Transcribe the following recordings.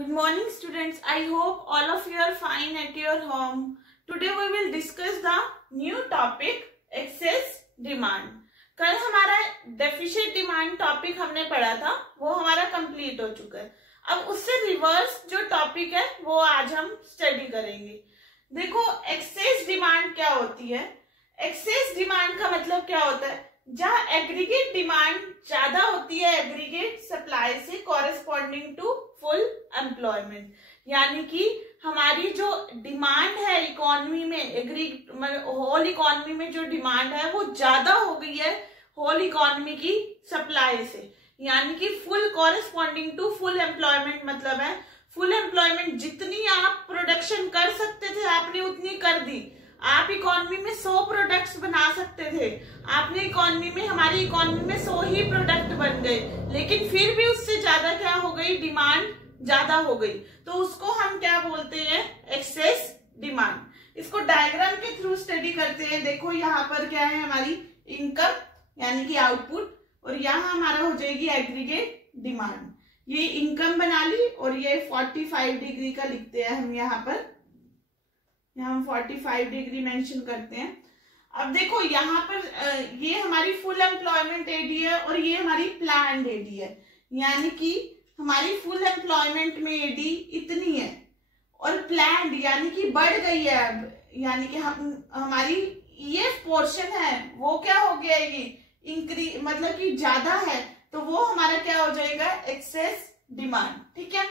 Good morning students. I hope all of you are fine at your home. Today we will discuss the new topic excess demand. कल हमारा deficient demand topic हमने पढ़ा था, वो हमारा complete हो चुका है। अब उससे रिवर्स जो टॉपिक है वो आज हम स्टडी करेंगे। देखो एक्सेस डिमांड क्या होती है। एक्सेस डिमांड का मतलब क्या होता है, जहां एग्रीगेट डिमांड ज्यादा होती है एग्रीगेट सप्लाई से कॉरेस्पॉन्डिंग टू फुल एम्प्लॉयमेंट, यानी कि हमारी जो डिमांड है इकोनॉमी में, होल इकोनॉमी में जो डिमांड है वो ज्यादा हो गई है होल इकोनॉमी की सप्लाई से, यानी कि full corresponding to full employment. मतलब है फुल एम्प्लॉयमेंट, जितनी आप प्रोडक्शन कर सकते थे आपने उतनी कर दी। आप इकोनॉमी में 100 प्रोडक्ट्स बना सकते थे, आपने इकोनॉमी में, हमारी इकोनॉमी में 100 ही प्रोडक्ट बन गए, लेकिन फिर भी उससे ज्यादा क्या हो गई, डिमांड ज्यादा हो गई। तो उसको हम क्या बोलते हैं, एक्सेस डिमांड। इसको डायग्राम के थ्रू स्टडी करते हैं। देखो यहाँ पर क्या है, हमारी इनकम यानी कि आउटपुट, और यहाँ हमारा हो जाएगी एग्रीगेट डिमांड। ये इनकम बना ली और ये 45 डिग्री का लिखते हैं हम यहाँ पर, यहाँ हम 45 डिग्री मेंशन करते हैं। अब देखो यहाँ पर ये हमारी फुल एम्प्लॉयमेंट एडी है और ये हमारी प्लान्ड एडी है, यानी कि हमारी फुल एम्प्लॉयमेंट में एडी इतनी है और प्लान्ड यानी कि बढ़ गई है अब, यानी कि हमारी ये पोर्शन है वो क्या हो गया, ये इंक्रीज मतलब कि ज्यादा है, तो वो हमारा क्या हो जाएगा, एक्सेस डिमांड। ठीक है।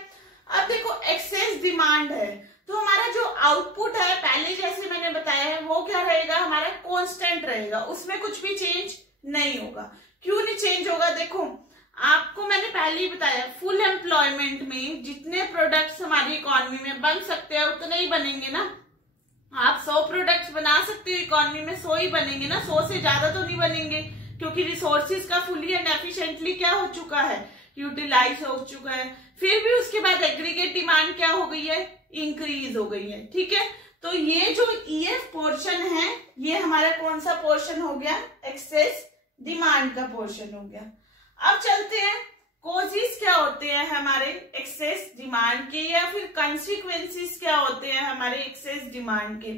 अब देखो एक्सेस डिमांड है तो हमारा जो आउटपुट है, पहले जैसे मैंने बताया है, वो क्या रहेगा, हमारा कांस्टेंट रहेगा, उसमें कुछ भी चेंज नहीं होगा। क्यों नहीं चेंज होगा, देखो आपको मैंने पहले ही बताया, फुल एम्प्लॉयमेंट में जितने प्रोडक्ट्स हमारी इकोनॉमी में बन सकते हैं उतने ही बनेंगे ना। आप 100 प्रोडक्ट्स बना सकते हो इकोनॉमी में, 100 ही बनेंगे ना, 100 से ज्यादा तो नहीं बनेंगे, क्योंकि रिसोर्सिस का फुली एंड एफिशिएंटली क्या हो चुका है, यूटिलाइज हो चुका है। फिर भी उसके बाद एग्रीगेट डिमांड क्या हो गई है, इंक्रीज हो गई है। ठीक है। तो ये जो ईएफ पोर्शन है ये हमारा कौन सा पोर्शन हो गया, एक्सेस डिमांड का पोर्शन हो गया। अब चलते हैं कॉजेस क्या होते हैं हमारे एक्सेस डिमांड के, या फिर कंसिक्वेंसेस क्या होते हैं हमारे एक्सेस डिमांड के।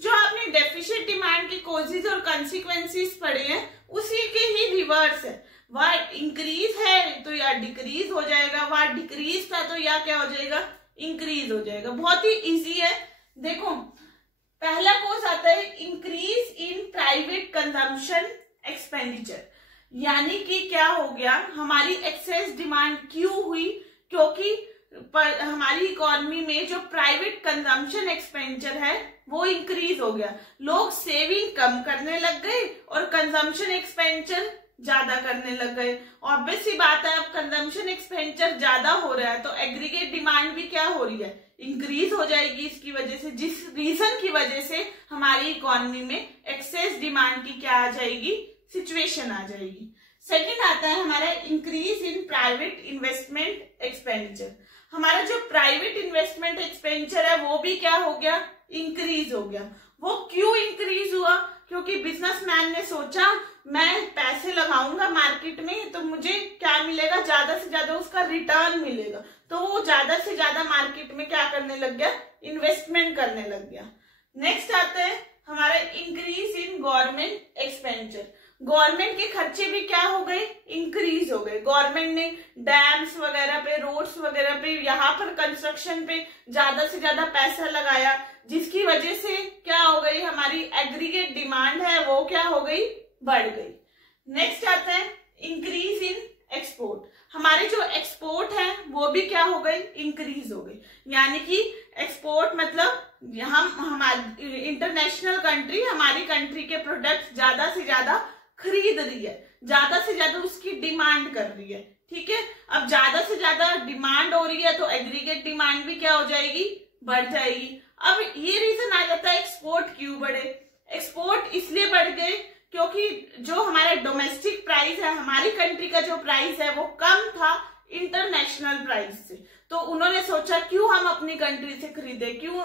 जो आपने डेफिशिएंट डिमांड के कॉजेस और कंसिक्वेंसेस पढ़े हैं उसी के ही रिवर्स है। वह इंक्रीज है तो या डिक्रीज हो जाएगा, वह डिक्रीज था तो या क्या हो जाएगा, इंक्रीज हो जाएगा। बहुत ही इजी है। देखो पहला कॉज आता है increase in private consumption expenditure, यानी कि क्या हो गया, हमारी एक्सेस डिमांड क्यों हुई, क्योंकि हमारी इकोनॉमी में जो प्राइवेट कंजम्पशन एक्सपेंडिचर है वो इंक्रीज हो गया। लोग सेविंग कम करने लग गए और कंजम्पशन एक्सपेंडिचर ज्यादा करने लग गए। ऑब्वियस सी बात है, अब कंजम्पशन एक्सपेंडिचर ज्यादा हो रहा है तो एग्रीगेट डिमांड भी क्या हो रही है, इंक्रीज हो जाएगी। इसकी वजह से, जिस रीजन की वजह से हमारी इकोनॉमी में एक्सेस डिमांड की क्या आ जाएगी, सिचुएशन आ जाएगी। सेकंड आता है हमारा increase in private investment expenditure. हमारा जो प्राइवेट इन्वेस्टमेंट एक्सपेंडिचर है वो भी क्या हो गया, इंक्रीज हो गया। वो क्यों इंक्रीज हुआ, क्योंकि बिजनेसमैन ने सोचा मैं पैसे लगाऊंगा मार्केट में तो मुझे क्या मिलेगा, ज्यादा से ज्यादा उसका रिटर्न मिलेगा, तो वो ज्यादा से ज्यादा मार्केट में क्या करने लग गया, इन्वेस्टमेंट करने लग गया। नेक्स्ट आता है हमारा increase in government expenditure. Government के खर्चे भी क्या हो गए, इंक्रीज हो गए। गवर्नमेंट ने डैम्स वगैरह पे, रोड्स वगैरह पे, यहाँ पर कंस्ट्रक्शन पे ज्यादा से ज्यादा पैसा लगाया, जिसकी वजह से क्या हो गई, हमारी एग्रीगेट डिमांड है वो क्या हो गई, बढ़ गई। नेक्स्ट आता है इंक्रीज इन एक्सपोर्ट। हमारे जो एक्सपोर्ट है वो भी क्या हो गई, इंक्रीज हो गई, यानी कि एक्सपोर्ट मतलब हम हमारी इंटरनेशनल कंट्री हमारी कंट्री के प्रोडक्ट्स ज्यादा से ज्यादा खरीद रही है, ज्यादा से ज्यादा उसकी डिमांड कर रही है। ठीक है। अब ज्यादा से ज्यादा डिमांड हो रही है तो एग्रीगेट डिमांड भी क्या हो जाएगी, बढ़ जाएगी। अब ये रीजन आ जाता है एक्सपोर्ट क्यों बढ़े। एक्सपोर्ट इसलिए बढ़ गए क्योंकि जो हमारा डोमेस्टिक प्राइस है, हमारी कंट्री का जो प्राइस है वो कम था इंटरनेशनल प्राइस से, तो उन्होंने सोचा क्यों हम अपनी कंट्री से खरीदे, क्यों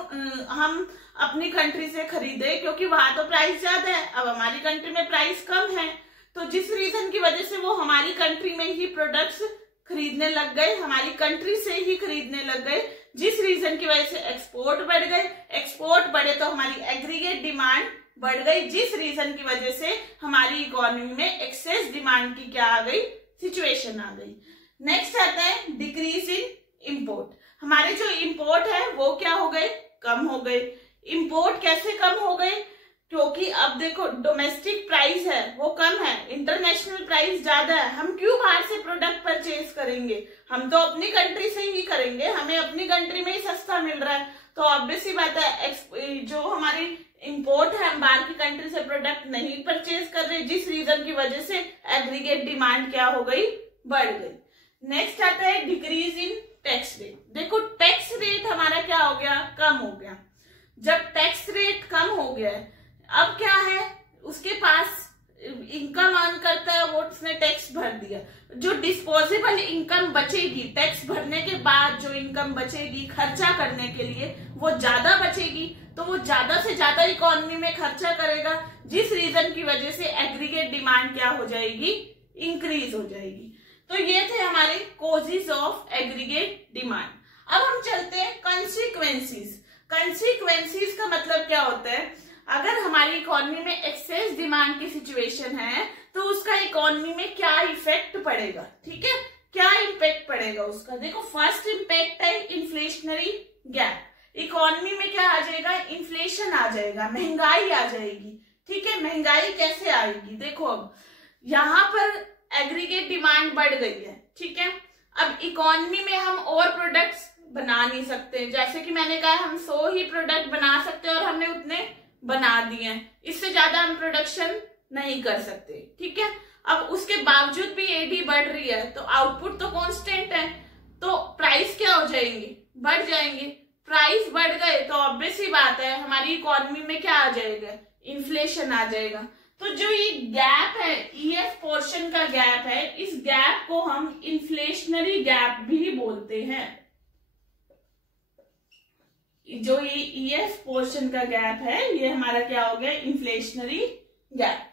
हम अपनी कंट्री से खरीदे, क्योंकि वहां तो प्राइस ज्यादा है, अब हमारी कंट्री में प्राइस कम है, तो जिस रीजन की वजह से वो हमारी कंट्री में ही प्रोडक्ट्स खरीदने लग गए, हमारी कंट्री से ही खरीदने लग गए, जिस रीजन की वजह से एक्सपोर्ट बढ़ गए। एक्सपोर्ट बढ़े तो हमारी एग्रीगेट डिमांड बढ़ गई, जिस रीजन की वजह से हमारी इकोनॉमी में एक्सेस डिमांड की क्या आ गई, सिचुएशन आ गई। नेक्स्ट आता है डिक्रीज इन इंपोर्ट। हमारे जो इंपोर्ट है वो क्या हो गए, कम हो गए। इंपोर्ट कैसे कम हो गए, क्योंकि अब देखो डोमेस्टिक प्राइस है वो कम है, इंटरनेशनल प्राइस ज्यादा है। हम क्यों बाहर से प्रोडक्ट परचेज करेंगे, हम तो अपनी कंट्री से ही करेंगे, हमें अपनी कंट्री में ही सस्ता मिल रहा है। तो ऑब्वियस सी बात है जो हमारी इंपोर्ट है, हम बाहर की कंट्री से प्रोडक्ट नहीं परचेज कर रहे, जिस रीजन की वजह से एग्रीगेट डिमांड क्या हो गई, बढ़ गई। नेक्स्ट आता है डिक्रीज इन टैक्स रेट। देखो टैक्स रेट हमारा क्या हो गया, कम हो गया। जब टैक्स रेट कम हो गया अब क्या है, उसके पास इनकम अर्न करता है, वो उसने टैक्स भर दिया। जो डिस्पोजेबल इनकम बचेगी, टैक्स भरने के बाद जो इनकम बचेगी खर्चा करने के लिए, वो ज्यादा बचेगी, तो वो ज्यादा से ज्यादा इकोनॉमी में खर्चा करेगा, जिस रीजन की वजह से एग्रीगेट डिमांड क्या हो जाएगी, इंक्रीज हो जाएगी। तो ये थे हमारे कॉजेज ऑफ एग्रीगेट डिमांड। अब हम चलते हैं कंसीक्वेंसीज। कंसीक्वेंसीज का मतलब क्या होता है, अगर हमारी इकोनॉमी में एक्सेस डिमांड की सिचुएशन है तो उसका इकोनॉमी में क्या इफेक्ट पड़ेगा, ठीक है, क्या इम्पैक्ट पड़ेगा उसका। देखो फर्स्ट इम्पैक्ट है इन्फ्लेशनरी गैप। इकोनॉमी में क्या आ जाएगा, इन्फ्लेशन आ जाएगा, महंगाई आ जाएगी, ठीक है। महंगाई कैसे आएगी, देखो अब यहाँ पर एग्रीगेट डिमांड बढ़ गई है, ठीक है। अब इकोनॉमी में हम और प्रोडक्ट्स बना नहीं सकते, जैसे कि मैंने कहा हम 100 ही प्रोडक्ट बना सकते हैं और हमने उतने बना दिए हैं, इससे ज्यादा हम प्रोडक्शन नहीं कर सकते, ठीक है। अब उसके बावजूद भी एडी बढ़ रही है तो आउटपुट तो कांस्टेंट है, तो प्राइस क्या हो जाएंगे, बढ़ जाएंगे। प्राइस बढ़ गए तो ऑब्वियस ही बात है हमारी इकोनॉमी में क्या आ जाएगा, इन्फ्लेशन आ जाएगा। तो जो ये गैप है, ईएफ पोर्शन का गैप है, इस गैप को हम इन्फ्लेशनरी गैप भी बोलते हैं। जो ये ईएफ पोर्शन का गैप है ये हमारा क्या हो गया, इन्फ्लेशनरी गैप।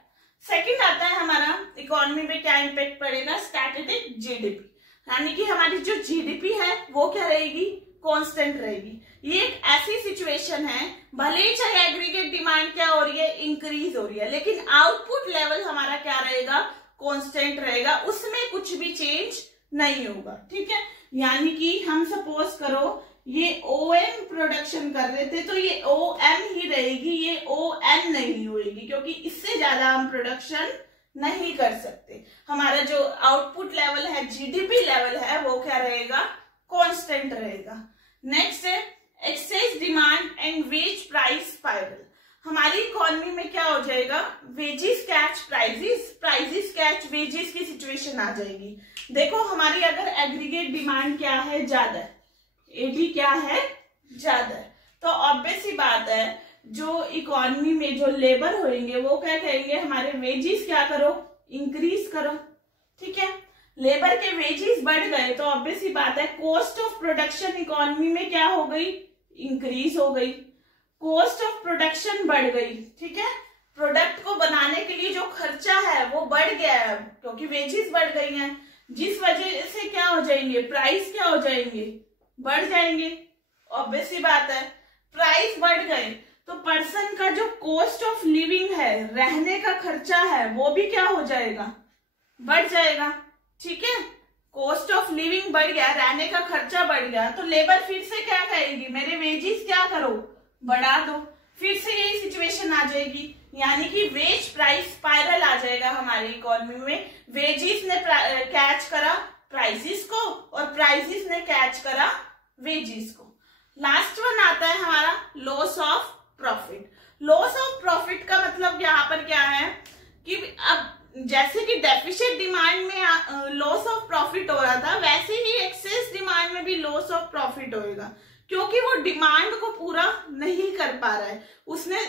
सेकंड आता है हमारा इकोनॉमी में क्या इम्पैक्ट पड़ेगा, स्टैटिस्टिक जीडीपी, यानी कि हमारी जो जीडीपी है वो क्या रहेगी, कांस्टेंट रहेगी। ये एक ऐसी सिचुएशन है भले ही चाहे एग्रीगेट डिमांड क्या हो रही है, इंक्रीज हो रही है, लेकिन आउटपुट लेवल हमारा क्या रहेगा, कांस्टेंट रहेगा, उसमें कुछ भी चेंज नहीं होगा, ठीक है। यानी कि हम सपोज करो ये ओएम प्रोडक्शन कर रहे थे तो ये ओएम ही रहेगी, ये ओएन नहीं होगी, क्योंकि इससे ज्यादा हम प्रोडक्शन नहीं कर सकते। हमारा जो आउटपुट लेवल है, जीडीपी लेवल है, वो क्या रहेगा, कांस्टेंट रहेगा। नेक्स्ट है excess demand and wage price spiral. हमारी इकोनॉमी में क्या हो जाएगा, wages catch prices, prices catch wages की सिचुएशन आ जाएगी। देखो हमारी अगर एग्रीगेट डिमांड क्या है, ज्यादा है, एडी क्या है, ज्यादा है, तो ऑब्वियस ही बात है जो इकोनॉमी में जो लेबर होंगे वो क्या कहेंगे, हमारे वेजेस क्या करो, इंक्रीज करो, ठीक है। लेबर के वेजेस बढ़ गए तो ऑब्वियस ही बात है कॉस्ट ऑफ प्रोडक्शन इकोनॉमी में क्या हो गई, इंक्रीज हो गई, कॉस्ट ऑफ प्रोडक्शन बढ़ गई, ठीक है। प्रोडक्ट को बनाने के लिए जो खर्चा है वो बढ़ गया है क्योंकि वेजेस बढ़ गई हैं, जिस वजह से क्या हो जाएंगे, प्राइस क्या हो जाएंगे, बढ़ जाएंगे। ऑब्वियस ही बात है प्राइस बढ़ गए तो पर्सन का जो कॉस्ट ऑफ लिविंग है, रहने का खर्चा है, वो भी क्या हो जाएगा, बढ़ जाएगा, ठीक है। कॉस्ट ऑफ लिविंग बढ़ गया, रहने का खर्चा बढ़ गया, तो लेबर फिर से क्या कहेगी, मेरे वेजेस क्या करो, बढ़ा दो, फिर से यही सिचुएशन आ जाएगी, यानी कि वेज प्राइस स्पाइरल आ जाएगा हमारी इकोनॉमी में। वेजेस ने कैच करा प्राइसेस को और प्राइसेस ने कैच करा वेजेस को। लास्ट वन आता है हमारा loss of profit. Loss of profit का मतलब यहाँ पर क्या है कि अब जैसे कि डेफिशिट डिमांड में लॉस ऑफ प्रॉफिट हो रहा था, वैसे ही एक्सेस डिमांड में भी लॉस ऑफ प्रॉफिट होएगा, क्योंकि वो डिमांड को पूरा नहीं कर पा रहा है। उसने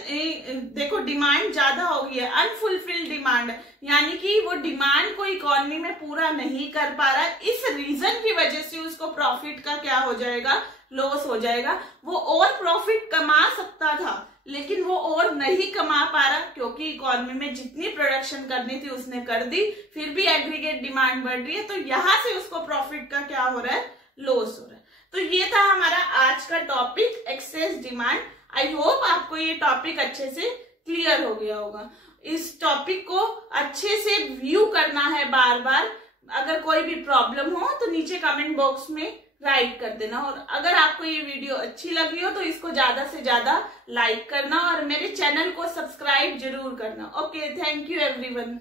देखो डिमांड ज्यादा हो गई है, अनफुलफिल्ड डिमांड, यानी कि वो डिमांड को इकोनॉमी में पूरा नहीं कर पा रहा है। इस रीजन की वजह से उसको प्रॉफिट का क्या हो जाएगा, लॉस हो जाएगा। वो और प्रॉफिट कमा सकता था लेकिन वो और नहीं कमा पा रहा क्योंकि इकोनॉमी में जितनी प्रोडक्शन करनी थी उसने कर दी, फिर भी एग्रीगेट डिमांड बढ़ रही है, तो यहां से उसको प्रॉफिट का क्या हो रहा है, लॉस हो रहा है। तो ये था हमारा आज का topic excess demand. I hope आपको ये टॉपिक अच्छे से क्लियर हो गया होगा। इस टॉपिक को अच्छे से व्यू करना है बार बार। अगर कोई भी प्रॉब्लम हो तो नीचे कमेंट बॉक्स में राइट कर देना, और अगर आपको ये वीडियो अच्छी लगी हो तो इसको ज्यादा से ज्यादा लाइक करना और मेरे चैनल को सब्सक्राइब जरूर करना। Okay, thank you everyone.